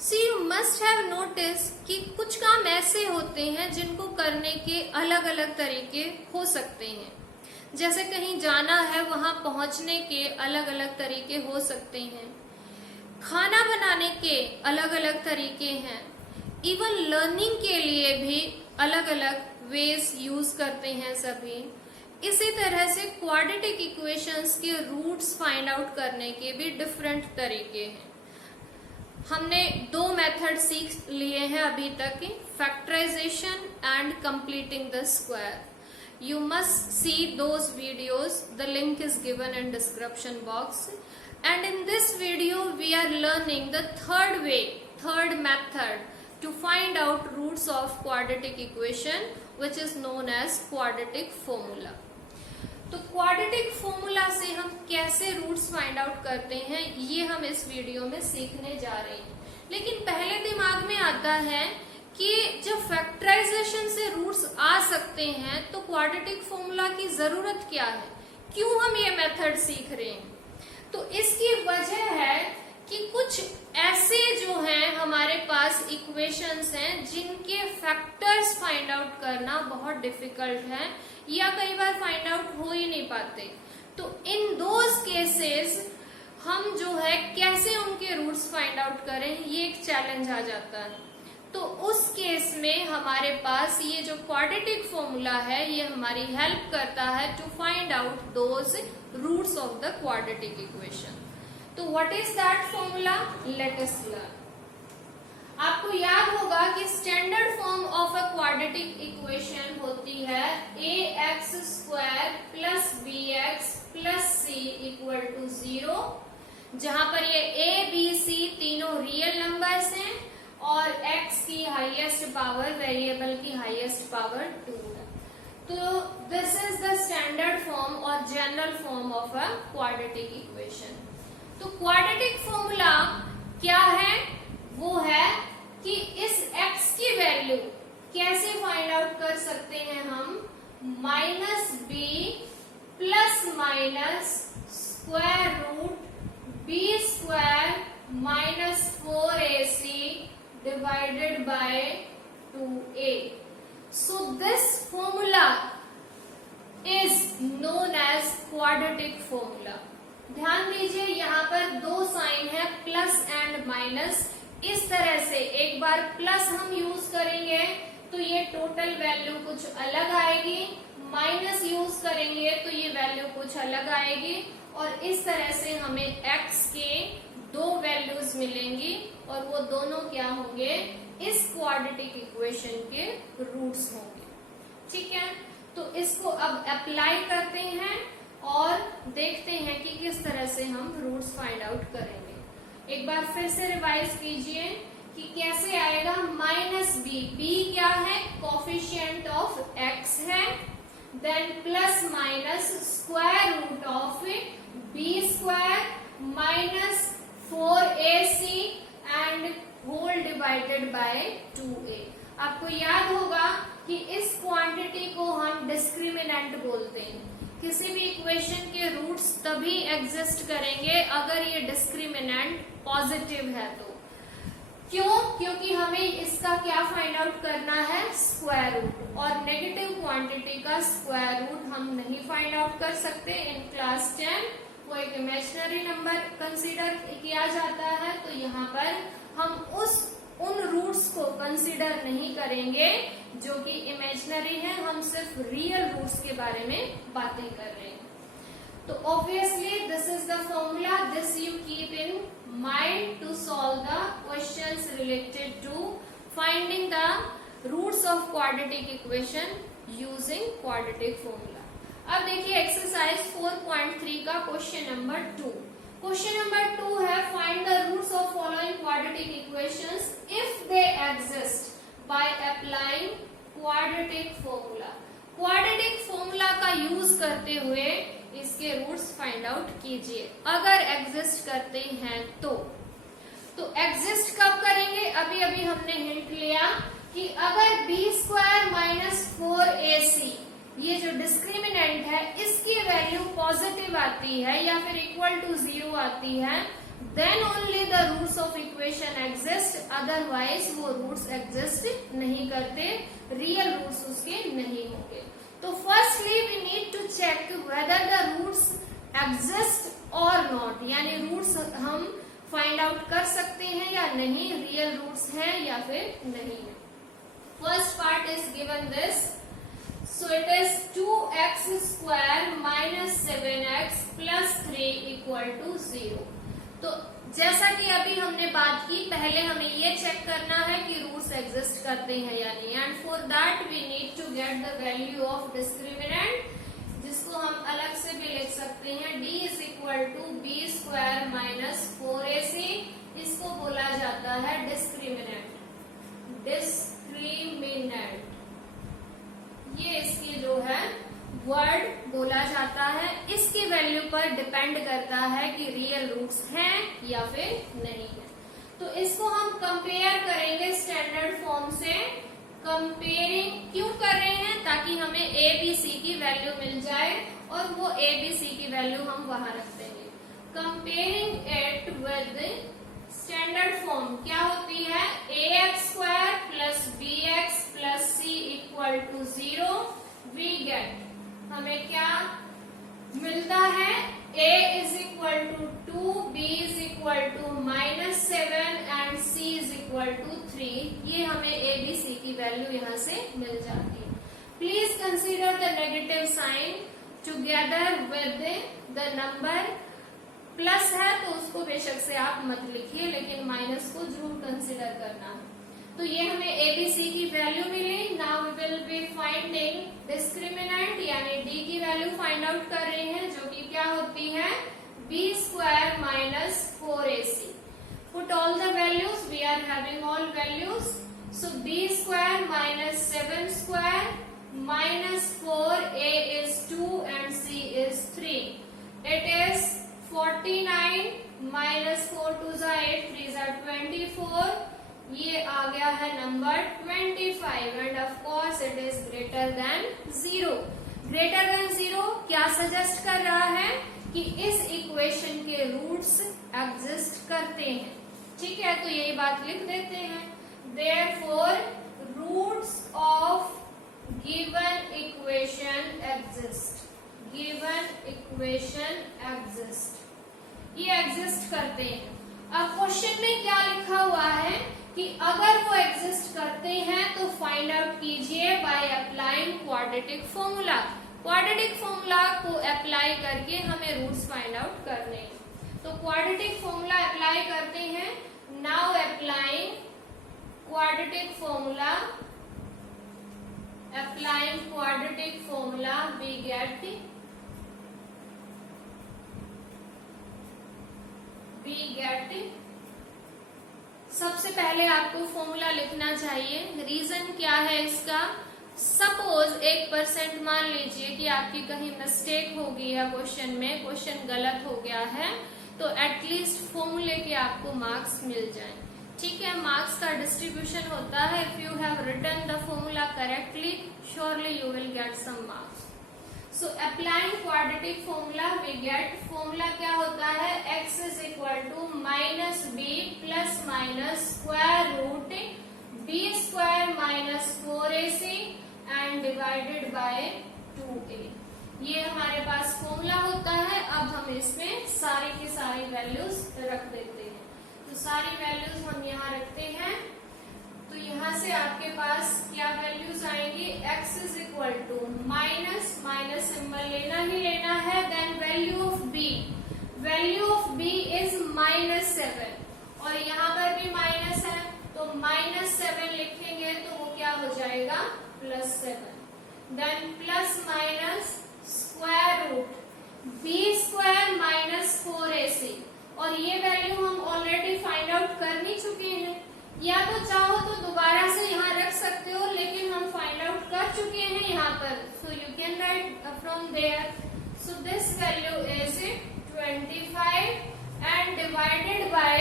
C you must have notice कि कुछ काम ऐसे होते हैं जिनको करने के अलग अलग तरीके हो सकते हैं। जैसे कहीं जाना है, वहां पहुंचने के अलग अलग तरीके हो सकते हैं। खाना बनाने के अलग अलग तरीके हैं। इवन लर्निंग के लिए भी अलग अलग वेज यूज करते हैं सभी। इसी तरह से क्वाड्रेटिक इक्वेशंस के रूट्स फाइंड आउट करने के भी डिफरेंट तरीके हैं। हमने दो मेथड सीख लिए हैं अभी तक, factorization and completing the square. You must see those videos. The link is given in description box. And in this video, we are learning the third method to find out roots of quadratic equation, which is known as quadratic formula. तो quadratic formula से हम कैसे roots find out करते हैं, ये हम इस video में सीखने जा रहे हैं। लेकिन पहले दिमाग में आता है कि जब फैक्टराइजेशन से रूट्स आ सकते हैं तो क्वाड्रेटिक फॉर्मूला की जरूरत क्या है, क्यों हम ये मेथड सीख रहे हैं। तो इसकी वजह है कि कुछ ऐसे जो हैं हमारे पास इक्वेशंस हैं जिनके फैक्टर्स फाइंड आउट करना बहुत डिफिकल्ट है या कई बार फाइंड आउट हो ही नहीं पाते। तो इन दोज केसेस हम जो है कैसे उनके रूट्स फाइंड आउट करें, ये एक चैलेंज आ जाता है। तो उस केस में हमारे पास ये जो क्वाड्रेटिक फॉर्मूला है ये हमारी हेल्प करता है to find out those roots of the quadratic equation. तो what is that formula, let us learn. आपको याद होगा कि standard form of a quadratic equation होती है ax square plus bx plus c equal to 0, जहां पर ये a b c तीनों रियल नंबर्स हैं और x की हाईएस्ट पावर, वेरिएबल की हाईएस्ट पावर 2 है। तो this is the standard form और general form of a quadratic equation. तो क्वाड्रेटिक फॉर्मूला क्या है, वो है कि इस x की वैल्यू कैसे फाइंड आउट कर सकते हैं हम, minus b plus minus square root b square minus 4ac divided by 2a. So this formula is known as quadratic formula. ध्यान दीजिए यहाँ पर दो साइन है, प्लस एंड माइनस। इस तरह से एक बार प्लस हम यूज करेंगे तो ये टोटल वैल्यू कुछ अलग आएगी, माइनस यूज करेंगे तो ये वैल्यू कुछ अलग आएगी, और इस तरह से हमें x के दो वैल्यूज मिलेंगी और वो दोनों क्या होंगे, इस क्वाड्रेटिक इक्वेशन के रूट्स होंगे। ठीक है, तो इसको अब अप्लाई करते हैं और देखते हैं कि किस तरह से हम रूट्स फाइंड आउट करेंगे। एक बार फिर से रिवाइज कीजिए कि कैसे आएगा, माइनस बी, बी क्या है, कोफिशिएंट ऑफ एक्स है, then plus minus square root of b square minus 4ac and whole divided by 2a। आपको याद होगा कि इस क्वांटिटी को हम डिस्क्रिमिनेंट बोलते हैं। किसी भी इक्वेशन के रूट्स तभी एग्जिस्ट करेंगे अगर ये डिस्क्रिमिनेंट पॉजिटिव है तो। क्यों? क्योंकि हमें इसका क्या फाइंड आउट करना है, स्क्वायर रूट, और नेगेटिव क्वांटिटी का स्क्वायर रूट हम नहीं फाइंड आउट कर सकते। इन क्लास 10 वो एक इमेजिनरी नंबर कंसीडर किया जाता है, तो यहाँ पर हम उन रूट्स को कंसीडर नहीं करेंगे जो कि इमेजिनरी है, हम सिर्फ रियल रूट्स के बारे में बातें कर रहे हैं। तो obviously this is the formula, this you keep in mind to solve the questions related to finding the roots of quadratic equation using quadratic formula. अब देखिए एक्सरसाइज 4.3 का क्वेश्चन नंबर 2। क्वेश्चन नंबर 2 है, find the roots of following quadratic equations if they exist by applying quadratic formula. Quadratic formula का use करते हुए इसके roots find out कीजिए, अगर एग्जिस्ट करते हैं तो एग्जिस्ट कब करेंगे, अभी अभी हमने हिंट लिया कि अगर बी स्क्वायर माइनस 4ac ये जो डिस्क्रिमिनेंट है इसकी वैल्यू पॉजिटिव आती है या फिर इक्वल टू 0 आती है, then only the roots of equation exist, otherwise वो रूट्स एग्जिस्ट नहीं करते, रियल रूट्स उसके नहीं होंगे। तो firstly we need to check whether the roots exist और नॉट, यानी रूट्स हम फाइंड आउट कर सकते हैं या नहीं, रियल रूट्स हैं या फिर नहीं है। First part is given this, so it is 2x square minus 7x plus 3 equal to 0। तो जैसा कि अभी हमने बात की, पहले हमें ये चेक करना है कि रूट्स एग्जिस्ट करते हैं या नहीं, and for that we need to get the value of discriminant, जिसको हम अलग से भी लिख सकते हैं, d is equal to b square minus 4ac, इसको बोला जाता है डिस्क्रिमिनेंट, डिस्क्रिमिनेंट ये इसकी जो है वर्ड बोला जाता है। इसकी वैल्यू पर डिपेंड करता है कि रियल रूट्स हैं या फिर नहीं है। तो इसको हम कंपेयर करेंगे स्टैंडर्ड फॉर्म से। कंपेयरिंग क्यों कर रहे हैं? ताकि हमें ए बी सी की वैल्यू मिल जाए और वो ए बी सी की वैल्यू हम वहां रख देंगे। Comparing it with standard form क्या होती है, A X square plus B X plus C equal to 0, we get, हमें क्या मिलता है, a is equal to 2, b is equal to minus 7 and c is equal to 3। ये हमें a b c की वैल्यू यहाँ से मिल जाती है। Please consider the negative sign together with the number. Plus है तो उसको बेशक से आप मत लिखिए, लेकिन माइनस को जरूर कंसीडर करना है। तो ये हमें ABC की वैल्यू मिली। Now we will be finding discriminant, यानी D की वैल्यू फाइंड आउट कर रहे हैं, जो कि क्या होती है, B square minus 4AC। Put all the values, we are having all values. So B square minus 7 square minus 4, A is 2 and C is 3. It is 49 minus 4 2 जा 8, 3 जा 24। ये आ गया है number 25 end of course it is greater than 0। Greater than 0 क्या suggest कर रहा है कि इस इक्वेशन के रूट्स एग्जिस्ट करते हैं। ठीक है, तो यही बात लिख देते हैं। Therefore roots of given equation exist, given equation exist, ये एग्जिस्ट करते हैं। अब क्वेश्चन में क्या लिखा हुआ है कि अगर वो एग्जिस्ट करते हैं तो फाइंड आउट कीजिए bye applying quadratic formula. Quadratic formula को अप्लाई करके हमें रूट्स फाइंड आउट करने हैं। तो क्वाड्रेटिक फॉर्मूला अप्लाई करते हैं। Now applying quadratic formula, applying quadratic formula we get सबसे पहले आपको फॉर्मूला लिखना चाहिए। रीजन क्या है इसका, सपोज 1% मान लीजिए कि आपकी कहीं मिस्टेक हो गई है क्वेश्चन में, क्वेश्चन गलत हो गया है, तो एटलीस्ट फॉर्मूले के आपको मार्क्स मिल जाएं। ठीक है, मार्क्स का डिस्ट्रीब्यूशन होता है। If you have written the formula correctly, surely you will get some marks. So applying quadratic formula we get, formula क्या होता है, x is equal to minus b plus minus square root b square minus 4ac and divided by 2a। ये हमारे पास formula होता है। अब हम इसमें सारी की सारी वैल्यूज रख देते हैं। तो सारी वैल्यूज हम यहाँ रखते हैं। तो यहाँ से आपके पास क्या वैल्यूज आएंगी, x is equal to minus, minus symbol लेना ही लेना है, then value of b, value of b is minus 7 और यहाँ पर भी माइनस है, तो माइनस 7 लिखेंगे तो वो क्या हो जाएगा, plus 7, then plus minus square root b square minus 4ac, और ये वैल्यू हम ऑलरेडी फाइंड आउट कर ही चुके हैं। या तो चाहो तो दोबारा से यहाँ रख सकते हो, लेकिन हम फाइंड आउट कर चुके हैं यहाँ पर, so you can write from there. So this value is 25 and divided by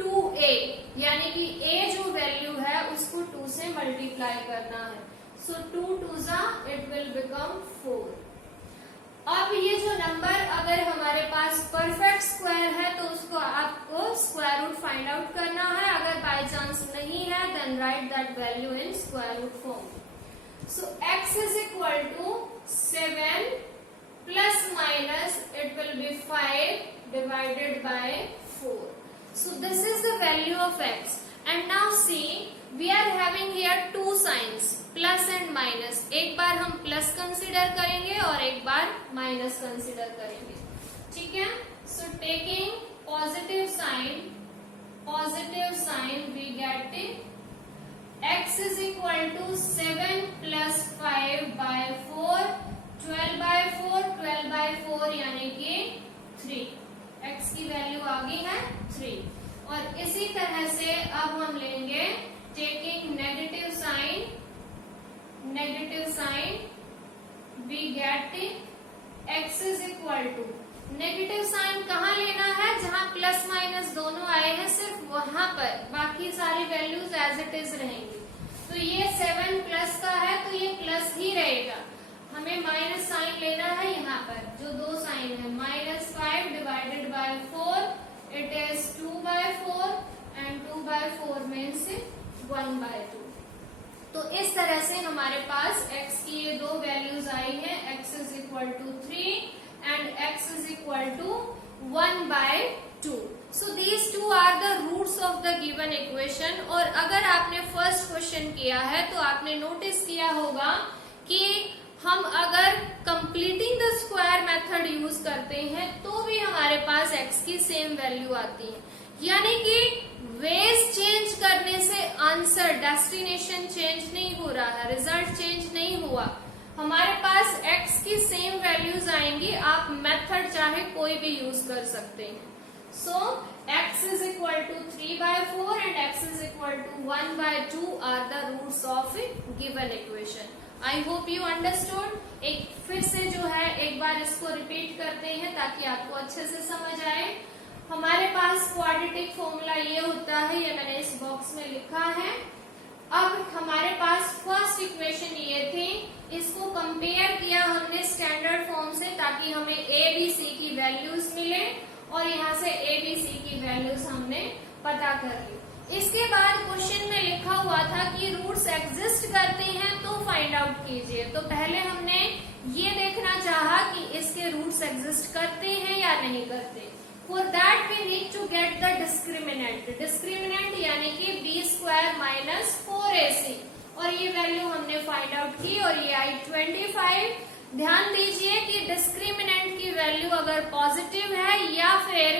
2a, यानी कि a जो वैल्यू है उसको 2 से मल्टीप्लाई करना है। सो 2 2 जा इट विल बिकम 4। अब ये जो नंबर अगर हमारे पास परफेक्ट स्क्वायर है तो उसको आपको स्क्वायर रूट फाइंड आउट करना है, अगर बाय चांस नहीं है then write that value in square root form. So x is equal to 7 plus minus it will be 5 divided by 4. So this is the value of x. And now see we are having here two signs plus and minus. एक बार हम plus consider करेंगे और एक बार minus consider करेंगे. ठीक है. So taking positive sign we get x is equal to 7 plus 5 by 4. 12 by 4 यानी कि 3. x की वैल्यू आ गई है 3. और इसी तरह से अब हम लेंगे taking negative sign we get x is equal to. Negative sign कहाँ लेना है? जहां प्लस माइनस दोनों आए हैं सिर्फ वहां पर, बाकी सारी वैल्यूज एज इट इज रहेंगी. तो ये 7 प्लस का है तो ये प्लस ही रहेगा. हमें माइनस साइन लेना है यहाँ पर. जो दो साइन है -5 divided by 4 it is 2/4 and 2/4 means 1/2. तो इस तरह से हमारे पास x की ये दो वैल्यूज आई हैं. x is equal to 3 and x is equal to 1/2. So these two are the roots of the given equation. और अगर आपने फर्स्ट क्वेश्चन किया है तो आपने नोटिस किया होगा कि हम अगर completing the square method use करते हैं तो भी हमारे पास x की सेम वैल्यू आती है. यानी कि वेज चेंज करने से आंसर डेस्टिनेशन चेंज नहीं हो रहा है, रिजल्ट चेंज नहीं हुआ. हमारे पास x की सेम वैल्यूज आएंगी. आप मेथड चाहे कोई भी यूज कर सकते हैं. So x is equal to 3/4 and x is equal to 1/2 are the roots of given equation. I hope you understood. एक फिर से जो है एक बार इसको रिपीट करते हैं ताकि आपको अच्छे से समझ आए. हमारे पास क्वाड्रेटिक फॉर्मूला ये होता है, ये मैंने इस बॉक्स में लिखा है. अब हमारे पास फर्स्ट इक्वेशन ये थी, इसको कंपेयर किया हमने स्टैंडर्ड फॉर्म से ताकि हमें a b c की वैल्यूज मिले और यहाँ से a b c की वैल्यूज हमने पता कर ली. इसके बाद क्वेश्चन में लिखा हुआ था कि रूट्स एग्जिस्ट करते हैं तो फाइंड आउट कीजिए. तो पहले हमने ये देखना चाहा कि इसके रूट्स एग्जिस्ट करते हैं या नहीं करते. For that we need to get the discriminant. Discriminant यानी कि b² माइनस 4ac. और ये वैल्यू हमने फाइंड आउट की और ये आई 25. ध्यान दीजिए कि डिस्क्रिमिनेंट की वैल्यू अगर पॉजिटिव है या फिर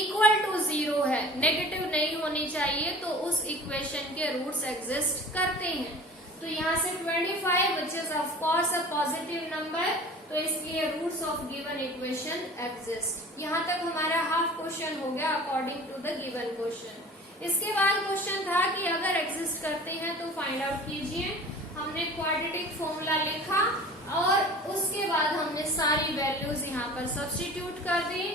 इक्वल टू 0 है, नेगेटिव नहीं होनी चाहिए, तो उस इक्वेशन के रूट्स एग्जिस्ट करते हैं. तो यहाँ से 25 which is of course a positive number, तो इसलिए roots of given equation exist. यहाँ तक हमारा हाफ क्वेश्चन हो गया according to the given question. इसके बाद क्वेश्चन था कि अगर एग्जिस्ट करते हैं तो फाइंड आउट कीजिए. हमने क्वाड्रेटिक फॉर्मूला लिखा और उसके बाद हमने सारी वैल्यूज यहाँ पर सब्स्टिट्यूट कर दी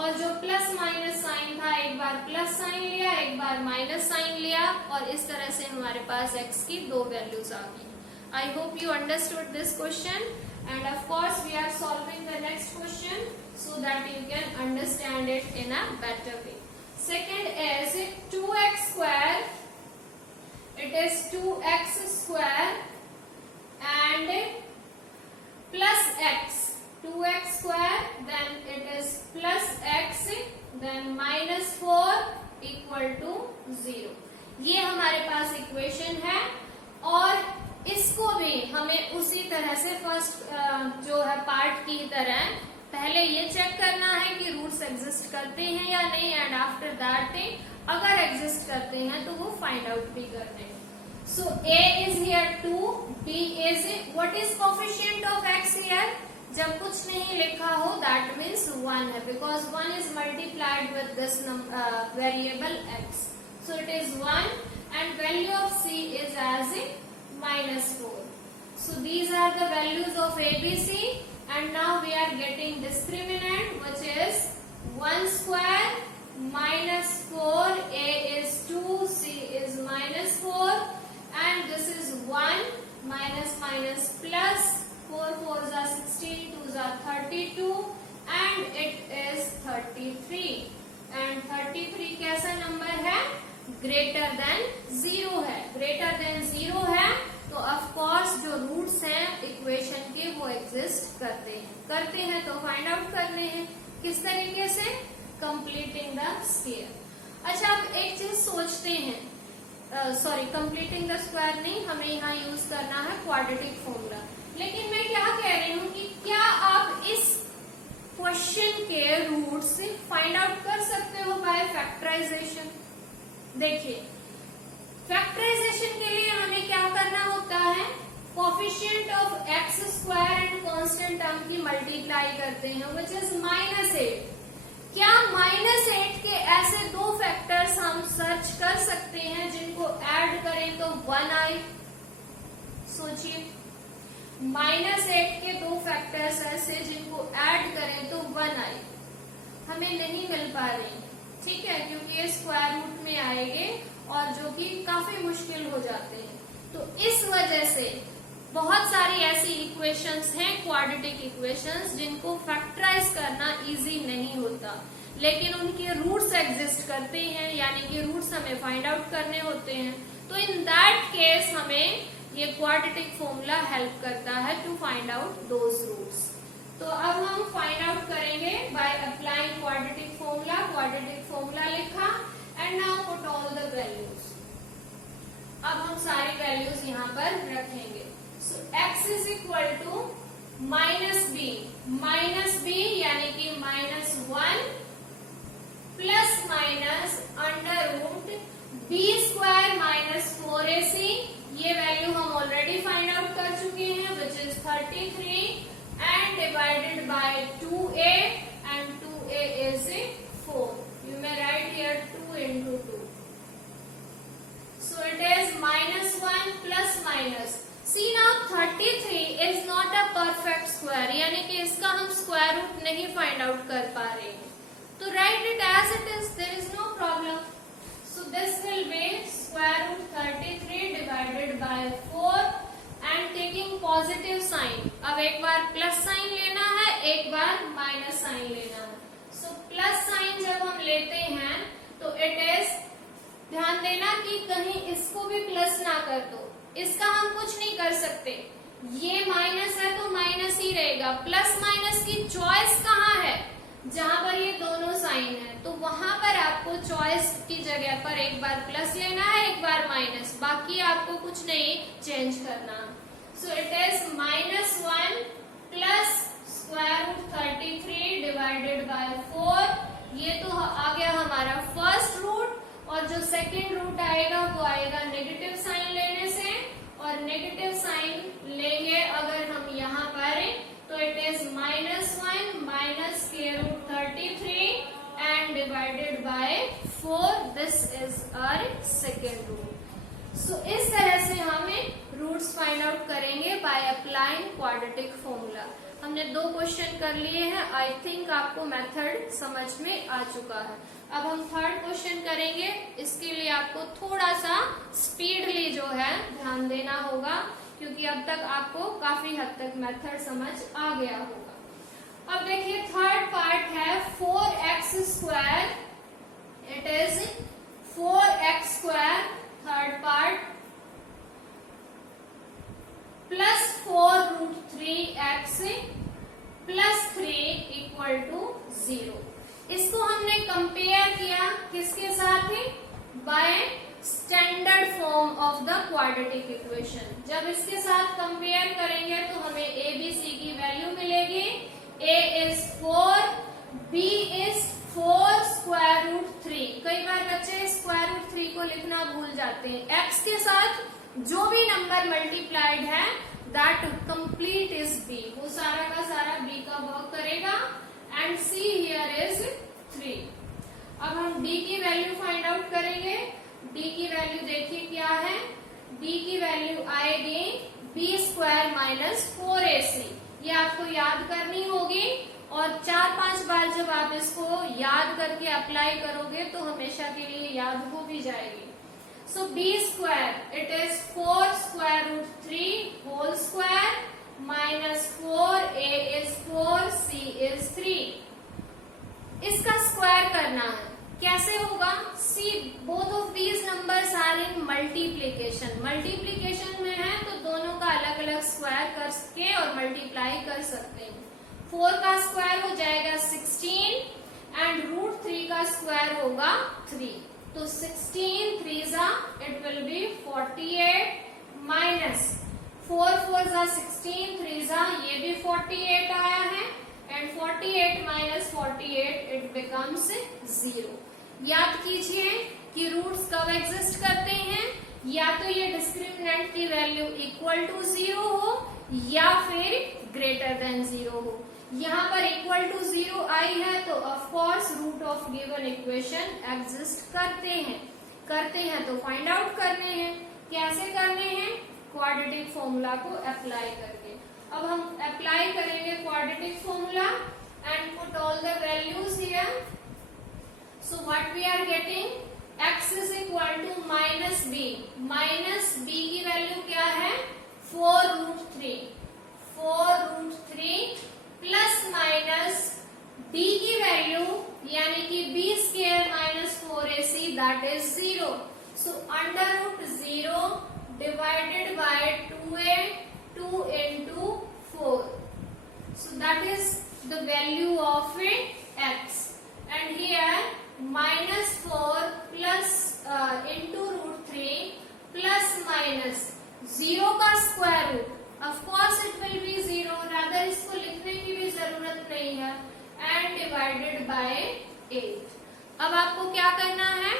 और जो प्लस माइनस साइन था एक बार प्लस साइन लिया, एक बार माइनस साइन लिया और इस तरह से हमारे पास x की दो वैल्यूज आ गई. आई hope you understood this question. And of course we are solving the next question so that you can understand it in a better way. Second is 2x square. It is 2x square and plus x. 2x square then it is plus x then minus 4 equal to 0. ये हमारे पास equation है और इसको भी हमें उसी तरह से फर्स्ट जो है पार्ट की तरह पहले ये चेक करना है कि रूट्स एग्जिस्ट करते हैं या नहीं एंड आफ्टर दैट अगर एग्जिस्ट करते हैं तो वो फाइंड आउट भी करते हैं. So a is here 2, b is what is coefficient of x here. जब कुछ नहीं लिखा हो दैट मीन्स 1 है because 1 is multiplied with this variable x. So it is 1 and value of c is as -4. So these are the values of ABC and now we are getting discriminant which is 1 square minus 4, a is 2, c is -4 and this is 1 minus minus plus 4 4s are 16, 2s are 32 than zero है, greater than zero है, तो of course जो roots हैं equation के वो exist करते हैं तो फाइंड आउट करने हैं किस तरीके से, कंप्लीटिंग द स्क्वायर। अच्छा, अब एक चीज सोचते हैं, कंप्लीटिंग द स्क्वायर नहीं, हमें यहाँ यूज करना है क्वाड्रेटिक फॉर्मूला। लेकिन मैं क्या कह रही हूँ कि क्या आप इस क्वेश्चन के रूट्स फाइंड आउट कर सकते हो बाय फैक्टराइजेशन। देखिए, फैक्टराइजेशन के लिए हमें क्या करना होता है, coefficient of x square and constant term की मल्टीप्लाई करते हैं, विच इज -8। क्या -8 के ऐसे दो फैक्टर्स हम सर्च कर सकते हैं जिनको ऐड करें तो 1 आए? सोचिए, -8 के दो फैक्टर्स ऐसे जिनको ऐड करें तो 1 आए, हमें नहीं मिल पा रहे, ठीक है, क्योंकि ये स्क्वायर रूट में आएंगे और जो कि काफी मुश्किल हो जाते हैं। तो इस वजह से बहुत सारी ऐसी इक्वेशंस हैं, क्वाड्रेटिक इक्वेशंस, जिनको फैक्टराइज करना इजी नहीं होता, लेकिन उनके रूट्स एग्जिस्ट करते हैं, यानी कि रूट्स हमें फाइंड आउट करने होते हैं। तो इन दैट केस हमें ये क्वाड्रेटिक फॉर्मूला हेल्प करता है to find out those roots. तो अब हम फाइंड आउट करेंगे by applying quadratic formula. Quadratic formula लिखा and now put all the values. अब हम सारी वैल्यूज यहाँ पर रखेंगे। So x is equal to -b यानी कि -1 plus minus under root b² -4ac, ये वैल्यू हम ऑलरेडी फाइंड आउट कर चुके हैं, which is 33 and divided by 2a and 2a is 4. You may write here 2 into 2. So it is -1 plus minus. See now 33 is not a perfect square, यानी कि इसका हम square root नहीं find out कर पा रहे हैं, तो write it as it is, there is no problem. So this will be square root 33 divided by 4 and taking positive sign. अब एक बार प्लस साइन लेना है, एक बार माइनस साइन लेना है। So प्लस साइन जब हम लेते हैं तो it is, ध्यान देना कि कहीं इसको भी प्लस ना कर दो, इसका हम कुछ नहीं कर सकते, ये माइनस है तो माइनस ही रहेगा। प्लस माइनस की चॉइस कहाँ है, जहां पर ये दोनों साइन है, तो वहां पर आपको चॉइस की जगह पर एक बार प्लस लेना है, एक बार माइनस, बाकी आपको कुछ नहीं चेंज करना। So it is -1 plus square root 33 divided by 4, ये तो आ गया हमारा फर्स्ट रूट, और जो सेकेंड रूट आएगा वो आएगा नेगेटिव साइन लेने से, और नेगेटिव साइन लेंगे अगर हम यहाँ पर, तो it is -1 minus square root 33 and divided by 4, this is our second root. So इस तरह से हमें रूट्स फाइंड आउट करेंगे बाय अप्लाइंग क्वाड्रेटिक फॉर्मूला। हमने 2 क्वेश्चन कर लिए हैं, आई थिंक आपको मेथड समझ में आ चुका है। अब हम थर्ड क्वेश्चन करेंगे, इसके लिए आपको थोड़ा सा स्पीडली जो है ध्यान देना होगा, क्योंकि अब तक आपको काफी हद तक मेथड समझ आ गया होगा। अब देखिए, थर्ड पार्ट है 4x², it is 4x², third part plus 4√3x plus 3 equal to 0। इसको हमने कंपेयर किया किसके साथ, by standard form of the quadratic equation. जब इसके साथ कंपेयर करेंगे तो हमें a b c की वैल्यू मिलेगी। a is 4, b is 4√3। कई बार बच्चे √3 को लिखना भूल जाते हैं। x के साथ जो भी नंबर मल्टीप्लाइड है दैट कंप्लीट इज b, वो सारा का सारा b का वर्क करेगा, एंड c हियर इज 3। अब हम d की वैल्यू फाइंड आउट करेंगे। d की वैल्यू देखिए क्या है, d की वैल्यू आएगी b² -4ac, ये आपको याद करनी होगी, और 4-5 बार जब आप इसको याद करके अप्लाई करोगे तो हमेशा के लिए याद हो भी जाएगी। So b², it is 4√3 whole square -4, a is 4, c is 3। इसका स्क्वायर करना है, कैसे होगा? See both of these numbers are in multiplication. Multiplication में है तो दोनों का अलग अलग स्क्वायर करके और मल्टीप्लाई कर सकते हैं। 4 का स्क्वायर हो जाएगा 16 एंड रूट 3 का स्क्वायर होगा 3। तो 16 3 इट विल बी 48 माइनस 4 4 16 3 ये भी 48 आया है एंड 48 माइनस 48 इट बिकम्स 0। याद कीजिए कि रूट्स कब एग्जिस्ट करते हैं, या तो ये डिस्क्रिमिनेंट की वैल्यू इक्वल टू 0 हो या फिर ग्रेटर देन 0 हो। यहाँ पर इक्वल टू 0 आई है तो of course root of given equation exist करते हैं तो फाइंड आउट करने हैं। कैसे करने हैं? क्वाड्रेटिक फॉर्मूला को अप्लाई करके। अब हम अप्लाई करेंगे quadratic formula and put all the values here. So what we are getting, x is equal to minus b. Minus b की वैल्यू क्या है? 4 रूट 3 प्लस माइनस d की वैल्यू यानी कि b square minus 4ac that is 0। So under root 0 divided by 2a 2 into 4. So that is the value of x. And here minus 4 plus into root 3 plus minus 0 का square root. Of course it will be 0. Rather इसको लिखने की भी जरूरत नहीं है. And divided by 8. अब आपको क्या करना है?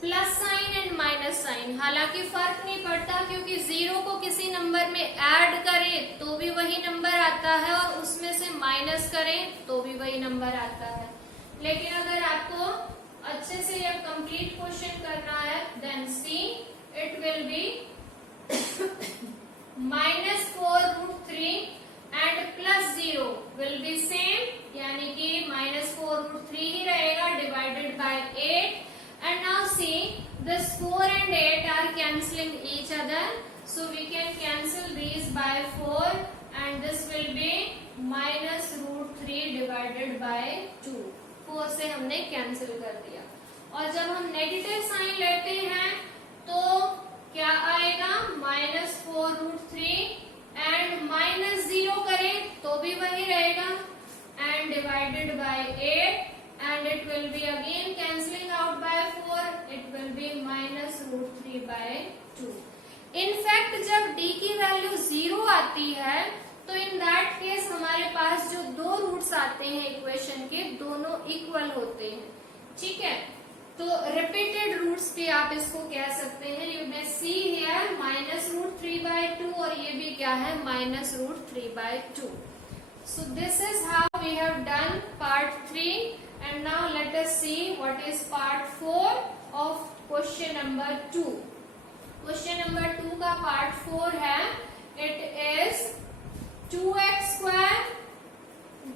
Plus sign and minus sign. हालांकि फर्क नहीं पड़ता क्योंकि 0 को किसी नंबर में ऐड करें तो भी वही नंबर आता है और उसमें से माइनस करें तो भी वही नंबर आता है। लेकिन अगर आपको अच्छे से यह कंप्लीट क्वेश्चन करना है then see it will be minus 4 root 3 and plus 0 will be same, यानी कि माइनस 4 रूट 3 ही रहेगा divided by 8। And now see, this 4 and 8 are cancelling each other. So we can cancel these by 4 and this will be minus root 3 divided by 2. 4 से हमने cancel कर दिया। और जब हम नेगेटिव साइन लेते हैं तो क्या आएगा? minus 4 root 3 and minus 0 करें तो भी वही रहेगा and divided by 8 and it will be again cancelling out by 4, it will be minus root 3 by 2. In fact जब d की वैल्यू 0 आती है तो in that case हमारे पास जो दो रूट्स आते हैं इक्वेशन के दोनों इक्वल होते हैं। ठीक है, तो रिपीटेड रूट्स भी आप इसको कह सकते हैं। You may see here minus root 3 by 2 और ये भी क्या है? Minus root 3 by 2. So this is how we have done part 3. And now let us see what is part 4 of question number 2. Question number 2 का part 4 है, it is 2x square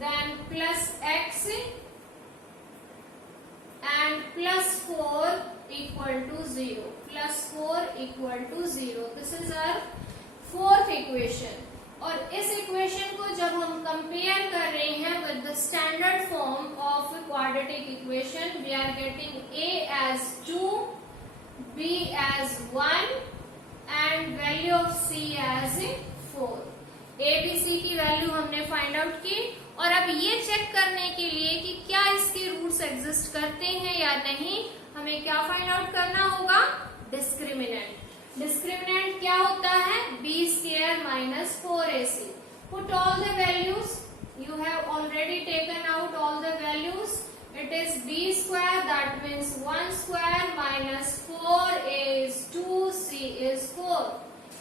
then plus x and plus 4 equal to 0. Plus 4 equal to 0. This is our fourth equation. और इस equation को जब हम compare कर रहे हैं with the standard form of quadratic equation, we are getting a as 2, b as 1 and value of c as 4। a b c की value हमने फाइंड आउट की और अब ये चेक करने के लिए कि क्या इसके रूट्स एग्जिस्ट करते हैं या नहीं, हमें क्या फाइंड आउट करना होगा? डिस्क्रिमिनेंट। डिस्क्रिमिनेंट क्या होता है? b square minus 4ac. Put all the values. You have already taken out all the values. It is b square, that means 1 square minus 4a is 2, c is 4.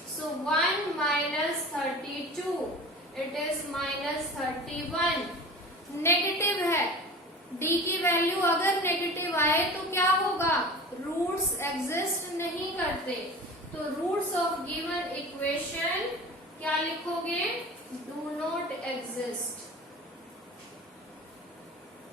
So 1 minus 32. It is minus 31. Negative है, d की value अगर negative आए तो क्या होगा? Roots exist नहीं करते। तो रूट्स ऑफ गिवन इक्वेशन क्या लिखोगे? Do not exist,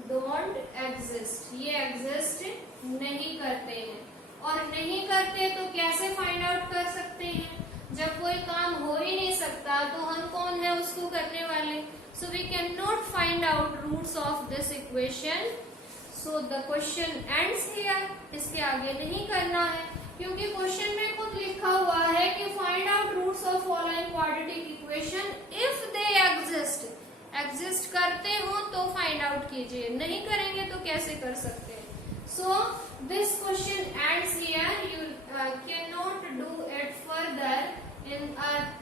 don't exist, ये एग्जिस्ट नहीं करते हैं। और नहीं करते तो कैसे फाइंड आउट कर सकते हैं? जब कोई काम हो ही नहीं सकता तो हम कौन है उसको करने वाले? So we can not find out roots of this equation. So the question ends here, इसके आगे नहीं करना है, क्योंकि क्वेश्चन में खुद लिखा हुआ है कि find out roots of following quadratic equation if they exist. Exist करते हो तो फाइंड आउट कीजिए, नहीं करेंगे तो कैसे कर सकते हैं। So this question ends here, you can not do it further in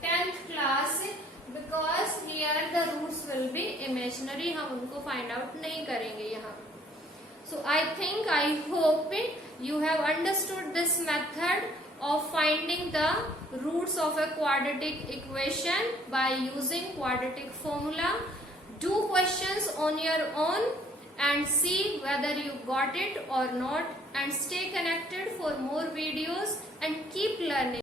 10th class because here the roots will be imaginary, हम उनको फाइंड आउट नहीं करेंगे यहाँ। So I think, I hope you have understood this method of finding the roots of a quadratic equation by using quadratic formula. Do questions on your own and see whether you got it or not, and stay connected for more videos and keep learning.